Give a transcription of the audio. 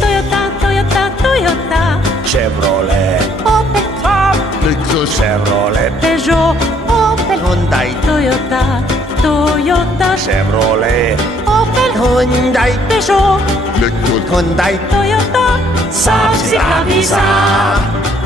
Toyota, Toyota, Toyota. Chevrolet, Opel, Saab, Lexus, Chevrolet, Peugeot, Opel, Hyundai, Toyota, Toyota. Chevrolet, Opel, Hyundai, Peugeot, Lexus, Hyundai, Toyota. Saab, Sika, Visa.